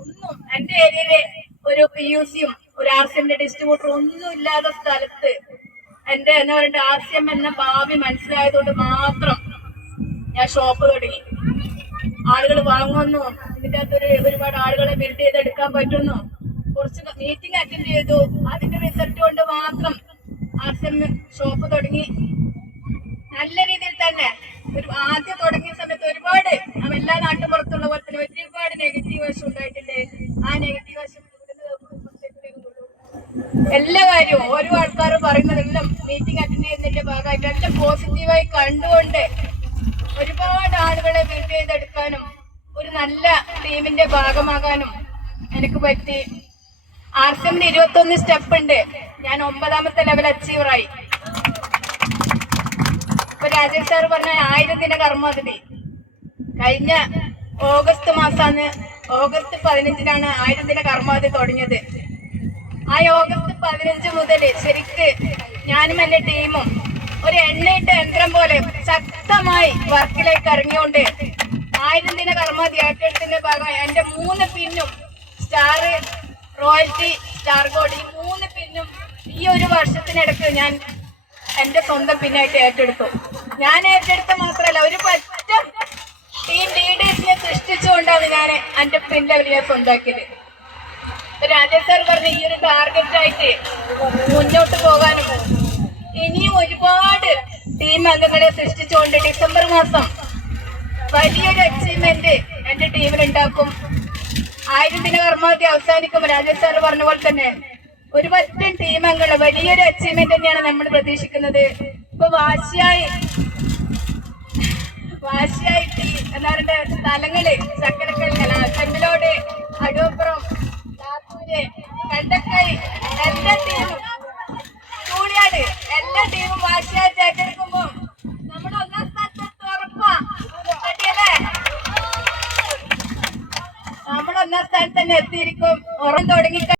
ഒന്നും എന്റെ ഏരിയയില് ഒരു PUC-യും ഒരു RCM ഡിസ്ട്രിബ്യൂട്ടറും ഒന്നും ഇല്ലാത്ത സ്ഥലത്ത് എന്റെ എന്താ പറയുക RCM എന്ന ഭാവി മനസ്സിലായതുകൊണ്ട് മാത്രം ഞാൻ ഷോപ്പ് തുടങ്ങി. ആളുകൾ വാങ്ങുന്നു, ഇതിന്റെ അകത്തൊരു ഒരുപാട് ആളുകളെ ബിൽഡ് ചെയ്തെടുക്കാൻ പറ്റുന്നു. കുറച്ച് മീറ്റിംഗ് അറ്റൻഡ് ചെയ്തു, അതിന്റെ റിസൾട്ട് കൊണ്ട് മാത്രം RCM ഷോപ്പ് തുടങ്ങി. നല്ല രീതിയിൽ തന്നെ ആദ്യം തുടങ്ങിയ സമയത്ത് ഒരുപാട് എല്ലാ നാട്ടുപുറത്തുള്ള പോലെ തന്നെ ഒരുപാട് നെഗറ്റീവ് വശം ഉണ്ടായിട്ടുണ്ട്. ആ നെഗറ്റീവ് വശം എല്ലാ കാര്യവും ഓരോ ആൾക്കാരും പറയുന്നതെല്ലാം മീറ്റിംഗ് അറ്റൻഡ് ചെയ്യുന്നതിന്റെ ഭാഗമായിട്ട് എല്ലാം പോസിറ്റീവായി കണ്ടുകൊണ്ട് ഒരുപാട് ആളുകളെ ബിൽഡ് ചെയ്തെടുക്കാനും ഒരു നല്ല ടീമിന്റെ ഭാഗമാകാനും എനിക്ക് പറ്റി. RCM 21 സ്റ്റെപ്പ് ഉണ്ട്. ഞാൻ 9ാമത്തെ ലെവൽ അച്ചീവറായി. ഇപ്പൊ രാജേഷ് സാർ പറഞ്ഞ 1000 ദിന കർമ്മപദ്ധതി കഴിഞ്ഞ ഓഗസ്റ്റ് മാസാണ്. ഓഗസ്റ്റ് 15-നാണ് 1000 ദിന കർമ്മപദ്ധതി തുടങ്ങിയത്. ആ ഓഗസ്റ്റ് 15 മുതൽ ശരിക്ക് ഞാനും എന്റെ ടീമും ഒരു എണ്ണയിട്ട യന്ത്രം പോലെ ശക്തമായി വർക്കിലേക്ക് ഇറങ്ങിയോണ്ട് 1000 ദിന കർമ്മപദ്ധതി ഏറ്റെടുത്തിന്റെ ഭാഗമായി എന്റെ 3 പിന്നും സ്റ്റാർ, റോയൽറ്റി, സ്റ്റാർ ഗോൾഡ് ഈ 3 പിന്നും ഈ ഒരു വർഷത്തിനിടയ്ക്ക് ഞാൻ എന്റെ സ്വന്തം പിന്നായിട്ട് ഏറ്റെടുത്തു. ഞാൻ ഏറ്റെടുത്ത മാത്രമല്ല ഒരു പറ്റ ടീം ലീഡേഴ്സിനെ സൃഷ്ടിച്ചുകൊണ്ടാണ് ഞാൻ എന്റെ പിൻ ലെവലിനെ സ്വന്തമാക്കിയത്. രാജേഷ് സാർ പറഞ്ഞ ഈ ഒരു ടാർഗറ്റായിട്ട് മുന്നോട്ട് പോകാനും ഇനിയും ഒരുപാട് ടീം അംഗങ്ങളെ സൃഷ്ടിച്ചുകൊണ്ട് ഡിസംബർ മാസം വലിയൊരു അച്ചീവ്മെന്റ് എന്റെ ടീമിലുണ്ടാക്കും. 1000 ദിന കർമ്മപദ്ധതി അവസാനിക്കുമ്പോൾ രാജേഷ് സാർ പറഞ്ഞ പോലെ തന്നെ ഒരു പറ്റം ടീം അംഗങ്ങൾ വലിയൊരു അച്ചീവ്മെന്റ് തന്നെയാണ് നമ്മൾ പ്രതീക്ഷിക്കുന്നത്. ഇപ്പൊ വാശിയായി എന്താ പറയുക സ്ഥലങ്ങള് ചക്കരക്കൽ, ചെമ്മലോട്, അടൂപ്പുറം, ലാത്തൂര്, കണ്ടക്കൈ എല്ലാ ടീമും, ചൂളിയാട് എല്ലാ ടീമും വാശിയായിട്ട് ഏറ്റെടുക്കുമ്പോ നമ്മുടെ 1ാം സ്ഥാനത്ത് ഉറപ്പാ. റെഡിയല്ലേ? നമ്മൾ 1ാം സ്ഥാനത്ത് തന്നെ എത്തിയിരിക്കും. ഉറം തുടങ്ങി